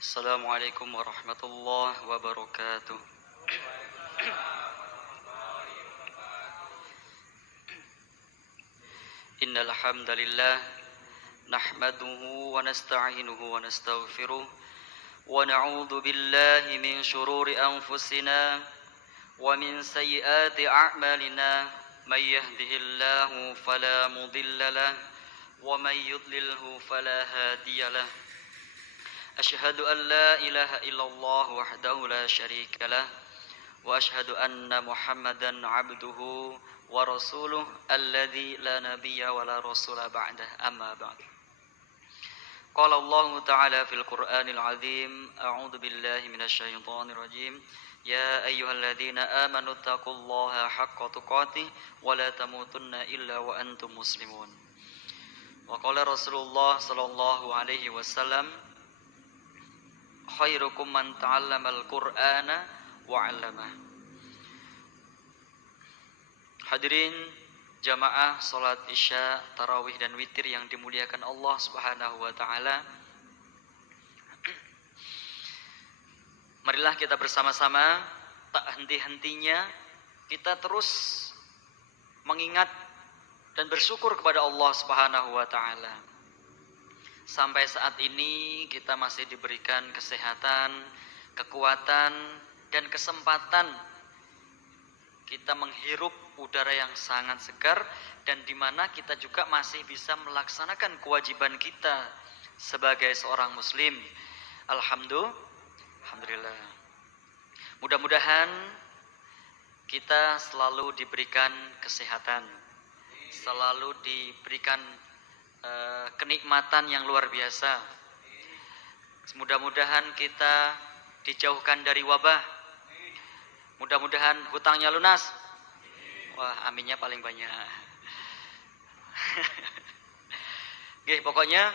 Assalamualaikum warahmatullahi wabarakatuh. Innal hamdalillah nahmaduhu wa nasta'inuhu wa nastaghfiruh wa na'udzu billahi min shururi anfusina wa min sayyiati a'malina may yahdihillahu fala mudilla lahu wa may yudlilhu fala hadiyalah. Asyhadu an la ilaha illallah wahdahu la syarika lah wa asyhadu anna Muhammadan abduhu wa rasuluh alladzi la nabiyya wa la rasula ba'dah, amma ba'd. Qala Allah ta'ala fil Qur'anil azim, a'udzu billahi minasy syaithanir rajim. Ya ayyuhalladzina amanu taqullaha haqqa tuqatih wa la tamutunna illa wa antum muslimun. Wa qala Rasulullah sallallahu alaihi wasallam, khairukum man ta'allamal Qur'ana wa 'allamah. Hadirin jamaah salat Isya, tarawih dan witir yang dimuliakan Allah Subhanahu wa taala. Marilah kita bersama-sama tak henti-hentinya kita terus mengingat dan bersyukur kepada Allah Subhanahu wa taala. Sampai saat ini kita masih diberikan kesehatan, kekuatan, dan kesempatan kita menghirup udara yang sangat segar, dan di mana kita juga masih bisa melaksanakan kewajiban kita sebagai seorang muslim. Alhamdulillah. Mudah-mudahan kita selalu diberikan kesehatan, selalu diberikan kenikmatan yang luar biasa. Mudah-mudahan kita dijauhkan dari wabah. Mudah-mudahan hutangnya lunas. Wah, aminnya paling banyak. Oke, pokoknya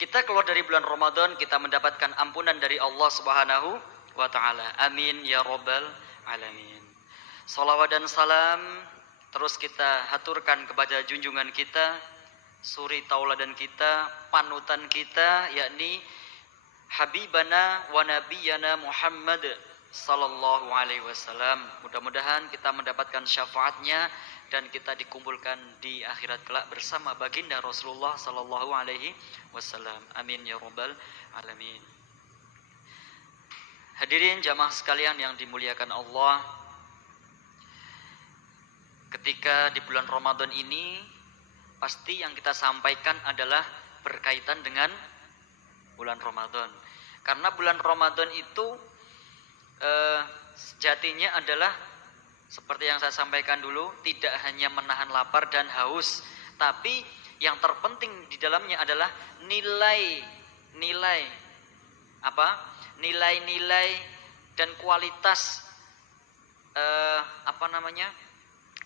kita keluar dari bulan Ramadan kita mendapatkan ampunan dari Allah Subhanahu wa taala. Amin ya rabbal alamin. Shalawat dan salam terus kita haturkan kepada junjungan kita, suri tauladan kita, panutan kita, yakni Habibana wa Nabiyana Muhammad sallallahu alaihi wasallam. Mudah-mudahan kita mendapatkan syafaatnya dan kita dikumpulkan di akhirat kelak bersama baginda Rasulullah sallallahu alaihi wasallam. Amin ya rabbal alamin. Hadirin jamaah sekalian yang dimuliakan Allah, ketika di bulan Ramadan ini pasti yang kita sampaikan adalah berkaitan dengan bulan Ramadan. Karena bulan Ramadan itu sejatinya adalah seperti yang saya sampaikan dulu, tidak hanya menahan lapar dan haus, tapi yang terpenting di dalamnya adalah nilai dan kualitas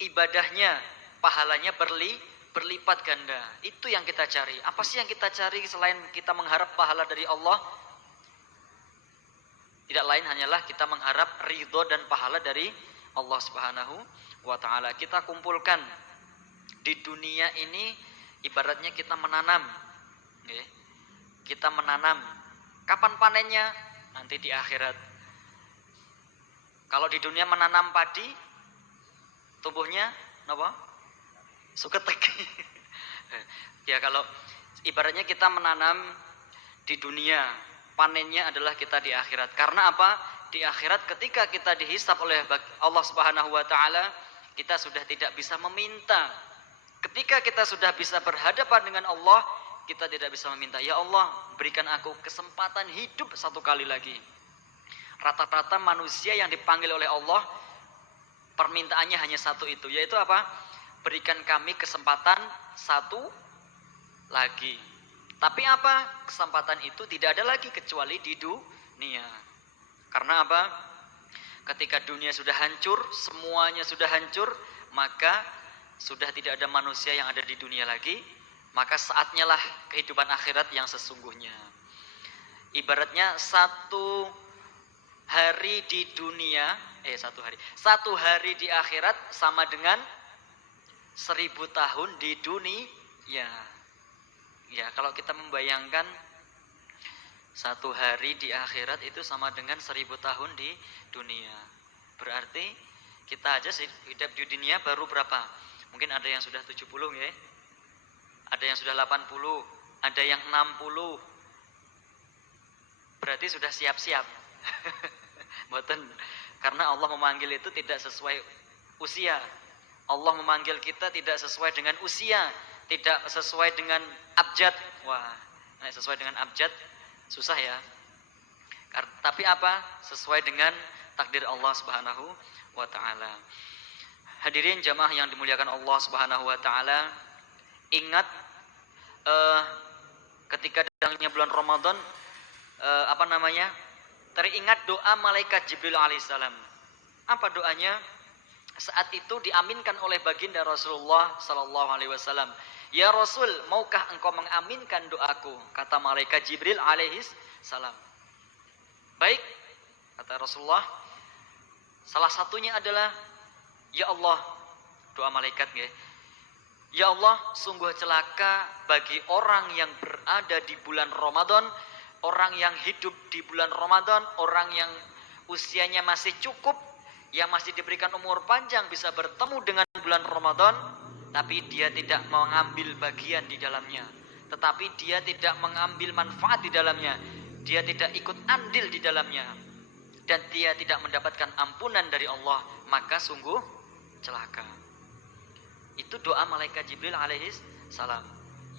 ibadahnya, pahalanya berlipat ganda. Itu yang kita cari. Apa sih yang kita cari selain kita mengharap pahala dari Allah? Tidak lain hanyalah kita mengharap ridho dan pahala dari Allah Subhanahu wa taala. Kita kumpulkan di dunia ini ibaratnya kita menanam. Kita menanam. Kapan panennya? Nanti di akhirat. Kalau di dunia menanam padi, tumbuhnya apa? Suketek. Ya, kalau ibaratnya kita menanam di dunia, panennya adalah kita di akhirat. Karena apa? Di akhirat ketika kita dihisab oleh Allah Subhanahu wa taala, kita sudah tidak bisa meminta. Ketika kita sudah bisa berhadapan dengan Allah, kita tidak bisa meminta, ya Allah, berikan aku kesempatan hidup satu kali lagi. Rata-rata manusia yang dipanggil oleh Allah, permintaannya hanya satu itu, yaitu apa? Berikan kami kesempatan satu lagi. Tapi apa? Kesempatan itu tidak ada lagi kecuali di dunia. Karena apa? Ketika dunia sudah hancur, semuanya sudah hancur, maka sudah tidak ada manusia yang ada di dunia lagi. Maka saatnya lah kehidupan akhirat yang sesungguhnya. Ibaratnya satu hari di dunia, satu hari di akhirat sama dengan 1000 tahun di dunia. Ya, kalau kita membayangkan 1 hari di akhirat itu sama dengan 1000 tahun di dunia. Berarti kita aja hidup di dunia baru berapa? Mungkin ada yang sudah 70 ya. Ada yang sudah 80, ada yang 60. Berarti sudah siap-siap. Mboten. Karena Allah memanggil itu tidak sesuai usia. Allah memanggil kita tidak sesuai dengan usia, tidak sesuai dengan abjad. Wah, sesuai dengan abjad susah ya. Tapi apa? Sesuai dengan takdir Allah Subhanahu wa taala. Hadirin jamaah yang dimuliakan Allah Subhanahu wa taala, ingat ketika datangnya bulan Ramadan, teringat doa malaikat Jibril alaihissalam. Apa doanya? Saat itu diaminkan oleh baginda Rasulullah sallallahu alaihi wasallam. Ya Rasul, maukah engkau mengaminkan doaku? Kata malaikat Jibril alaihis salam. Baik, kata Rasulullah. Salah satunya adalah, ya Allah, doa malaikat ya. Ya Allah, sungguh celaka bagi orang yang berada di bulan Ramadan, orang yang hidup di bulan Ramadan, orang yang usianya masih cukup, yang masih diberikan umur panjang bisa bertemu dengan bulan Ramadan, tapi dia tidak mengambil bagian di dalamnya, tetapi dia tidak mengambil manfaat di dalamnya, dia tidak ikut andil di dalamnya, dan dia tidak mendapatkan ampunan dari Allah, maka sungguh celaka. Itu doa malaikat Jibril alaihis salam,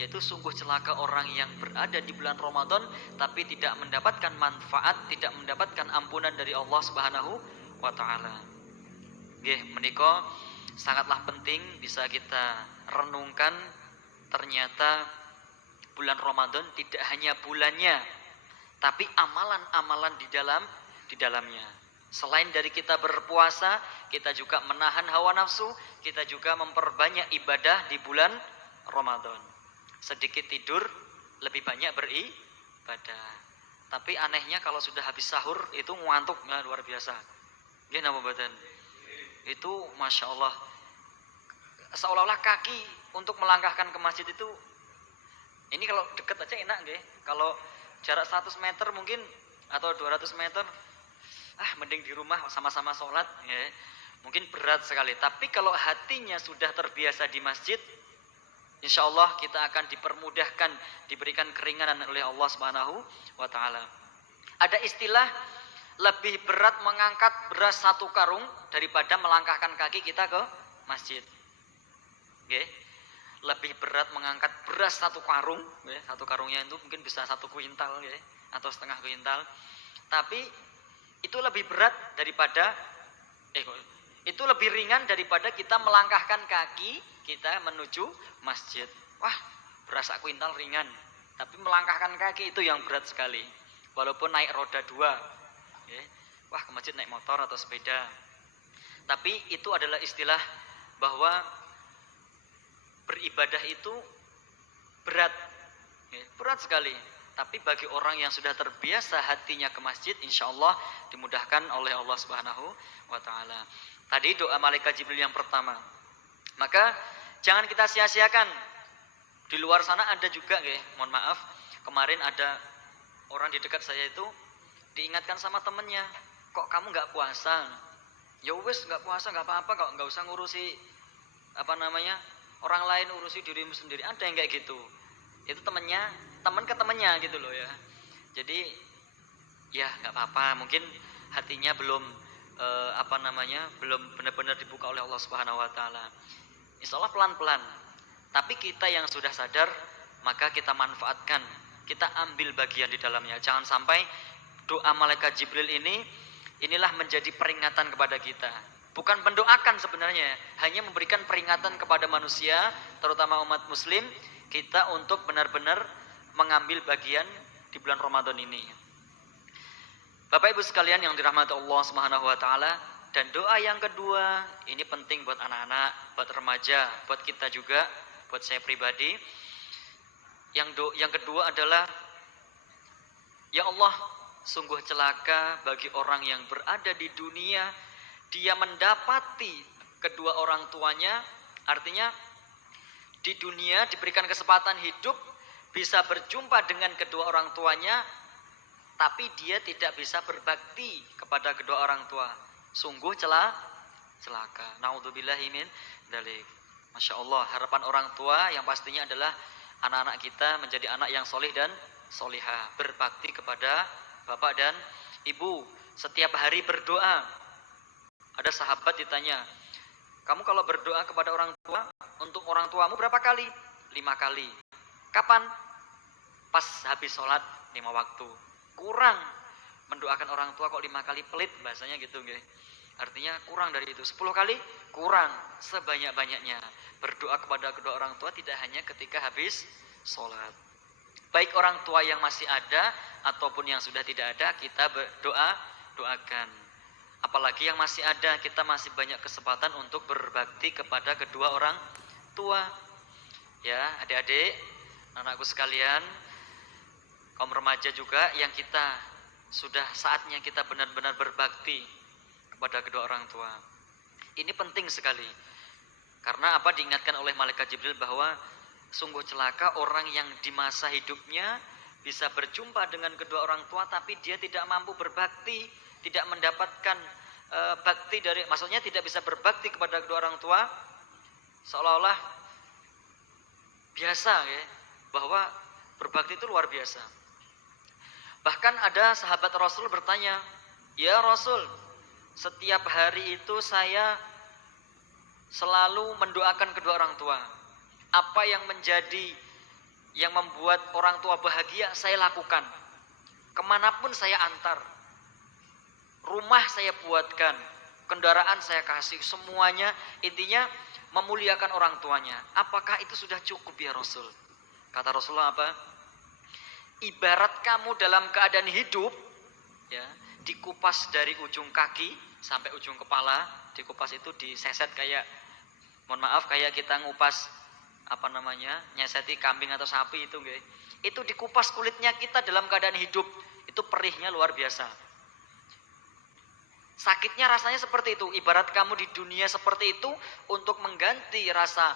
yaitu sungguh celaka orang yang berada di bulan Ramadan tapi tidak mendapatkan manfaat, tidak mendapatkan ampunan dari Allah Subhanahu wa taala. Nggih, menika sangatlah penting bisa kita renungkan. Ternyata bulan Ramadan tidak hanya bulannya, tapi amalan-amalan di dalamnya. Selain dari kita berpuasa, kita juga menahan hawa nafsu, kita juga memperbanyak ibadah di bulan Ramadan. Sedikit tidur, lebih banyak beribadah. Tapi anehnya kalau sudah habis sahur itu ngantuk luar biasa. Nggih napa mboten? Itu Masya Allah, seolah-olah kaki untuk melangkahkan ke masjid itu, ini kalau dekat aja enak nggih. Kalau jarak 100 meter mungkin atau 200 meter, mending di rumah sama-sama sholat ya. Mungkin berat sekali. Tapi kalau hatinya sudah terbiasa di masjid, insya Allah kita akan dipermudahkan, diberikan keringanan oleh Allah Subhanahu wa taala. Ada istilah, lebih berat mengangkat beras 1 karung daripada melangkahkan kaki kita ke masjid. Oke. Lebih berat mengangkat beras 1 karung, ya. 1 karungnya itu mungkin bisa 1 kuintal ya, atau setengah kuintal. Tapi itu lebih berat daripada itu lebih ringan daripada kita melangkahkan kaki kita menuju masjid. Wah, beras 1 kuintal ringan, tapi melangkahkan kaki itu yang berat sekali. Walaupun naik roda 2. Ya. Wah, ke masjid naik motor atau sepeda. Tapi itu adalah istilah bahwa beribadah itu berat, ya, berat sekali. Tapi bagi orang yang sudah terbiasa hatinya ke masjid, insya Allah dimudahkan oleh Allah Subhanahu wa taala. Tadi doa malaikat Jibril yang pertama. Maka jangan kita sia-siakan. Di luar sana ada juga, mohon maaf, kemarin ada orang di dekat saya itu diingatkan sama temennya, kok kamu nggak puasa? Ya wes nggak puasa nggak apa-apa, kok nggak usah ngurusi orang lain, urusi dirimu sendiri. Ada yang kayak gitu. Itu teman ke temennya gitu loh ya. Jadi ya nggak apa-apa, mungkin hatinya belum belum benar-benar dibuka oleh Allah Subhanahu wa taala. Insya Allah pelan-pelan. Tapi kita yang sudah sadar, maka kita manfaatkan, kita ambil bagian di dalamnya. Jangan sampai doa malaikat Jibril inilah menjadi peringatan kepada kita. Bukan mendoakan sebenarnya, hanya memberikan peringatan kepada manusia, terutama umat muslim, kita untuk benar-benar mengambil bagian di bulan Ramadan ini. Bapak Ibu sekalian yang dirahmati Allah Subhanahu wa taala, dan doa yang kedua, ini penting buat anak-anak, buat remaja, buat kita juga, buat saya pribadi. Yang kedua adalah, ya Allah, sungguh celaka bagi orang yang berada di dunia, dia mendapati kedua orang tuanya, artinya di dunia diberikan kesempatan hidup, bisa berjumpa dengan kedua orang tuanya, tapi dia tidak bisa berbakti kepada kedua orang tua. Sungguh celaka. Naudzubillahi min dzalik. Masya Allah, harapan orang tua yang pastinya adalah anak-anak kita menjadi anak yang solih dan solihah, berbakti kepada bapak dan ibu, setiap hari berdoa. Ada sahabat ditanya, kamu kalau berdoa kepada orang tua, untuk orang tuamu berapa kali? 5 kali. Kapan? Pas habis sholat 5 waktu. Kurang mendoakan orang tua kok 5 kali, pelit bahasanya gitu, nggih. Artinya kurang dari itu. 10 kali kurang, sebanyak-banyaknya berdoa kepada kedua orang tua, tidak hanya ketika habis sholat. Baik orang tua yang masih ada ataupun yang sudah tidak ada, kita doakan. Apalagi yang masih ada, kita masih banyak kesempatan untuk berbakti kepada kedua orang tua. Ya, adik-adik, anakku sekalian, kaum remaja juga, yang kita sudah saatnya kita benar-benar berbakti kepada kedua orang tua. Ini penting sekali. Karena apa? Diingatkan oleh malaikat Jibril bahwa sungguh celaka orang yang di masa hidupnya bisa berjumpa dengan kedua orang tua tapi dia tidak mampu berbakti, tidak mendapatkan bakti dari, maksudnya tidak bisa berbakti kepada kedua orang tua, seolah-olah biasa ya, bahwa berbakti itu luar biasa. Bahkan ada sahabat Rasul bertanya, ya Rasul, setiap hari itu saya selalu mendoakan kedua orang tua. Apa yang membuat orang tua bahagia saya lakukan. Kemanapun saya antar, rumah saya buatkan, kendaraan saya kasih, semuanya intinya memuliakan orang tuanya. Apakah itu sudah cukup ya Rasul? Kata Rasulullah apa? Ibarat kamu dalam keadaan hidup, ya, dikupas dari ujung kaki sampai ujung kepala. Dikupas itu diseset kayak, mohon maaf, kayak kita ngupas nyeseti kambing atau sapi itu, nggih. Itu dikupas kulitnya kita dalam keadaan hidup. Itu perihnya luar biasa. Sakitnya rasanya seperti itu. Ibarat kamu di dunia seperti itu, untuk mengganti rasa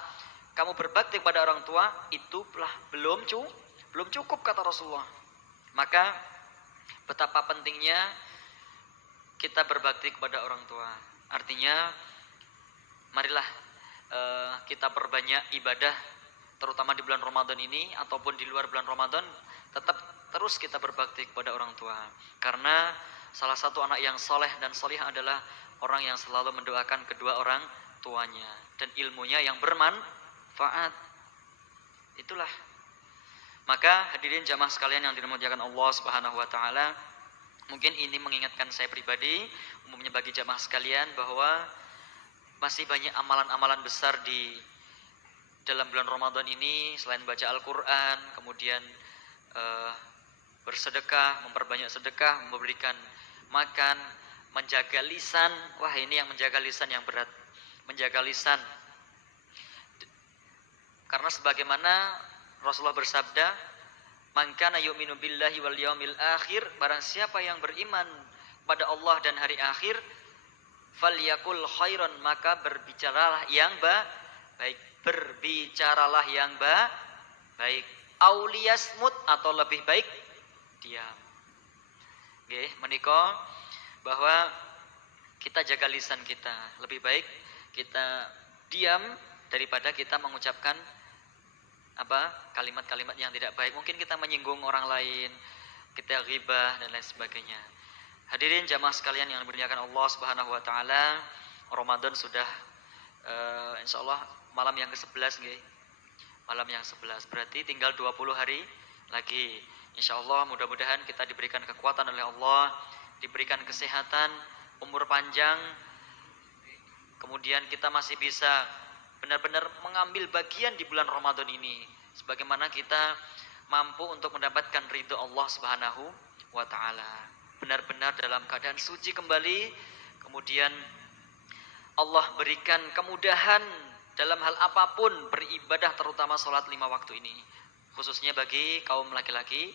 kamu berbakti kepada orang tua, itulah belum cukup kata Rasulullah. Maka betapa pentingnya kita berbakti kepada orang tua. Artinya marilah kita perbanyak ibadah, terutama di bulan Ramadan ini ataupun di luar bulan Ramadan, tetap terus kita berbakti kepada orang tua. Karena salah satu anak yang soleh dan solihah adalah orang yang selalu mendoakan kedua orang tuanya dan ilmunya yang bermanfaat. Itulah. Maka hadirin jamaah sekalian yang dimuliakan Allah Subhanahu wa taala, mungkin ini mengingatkan saya pribadi, umumnya bagi jamaah sekalian, bahwa masih banyak amalan-amalan besar di dalam bulan Ramadan ini. Selain baca Al-Quran, kemudian bersedekah, memperbanyak sedekah, memberikan makan, menjaga lisan. Wah, ini yang menjaga lisan yang berat. Menjaga lisan. Karena sebagaimana Rasulullah bersabda, "Man kana yu'minu billahi wal yaumil akhir", barang siapa yang beriman pada Allah dan hari akhir, falyakul khairan, maka berbicaralah yang baik. Berbicaralah yang baik. Auliyasmut, atau lebih baik diam. Nggih, menika bahwa kita jaga lisan kita. Lebih baik kita diam daripada kita mengucapkan kalimat-kalimat yang tidak baik. Mungkin kita menyinggung orang lain, kita ghibah dan lain sebagainya. Hadirin jamaah sekalian yang dimuliakan Allah Subhanahu wa taala, Ramadan sudah insyaallah malam yang ke-11 nggih. Malam yang 11, berarti tinggal 20 hari lagi. Insyaallah mudah-mudahan kita diberikan kekuatan oleh Allah, diberikan kesehatan, umur panjang. Kemudian kita masih bisa benar-benar mengambil bagian di bulan Ramadan ini, sebagaimana kita mampu untuk mendapatkan ridho Allah Subhanahu wa taala. Benar-benar dalam keadaan suci kembali. Kemudian Allah berikan kemudahan dalam hal apapun beribadah, terutama sholat 5 waktu ini, khususnya bagi kaum laki-laki,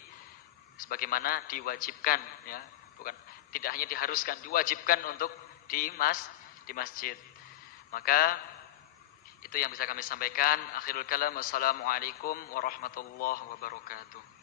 sebagaimana diwajibkan, ya, bukan tidak hanya diharuskan, diwajibkan untuk di masjid. Maka itu yang bisa kami sampaikan. Akhirul kalam, wassalamualaikum warahmatullahi wabarakatuh.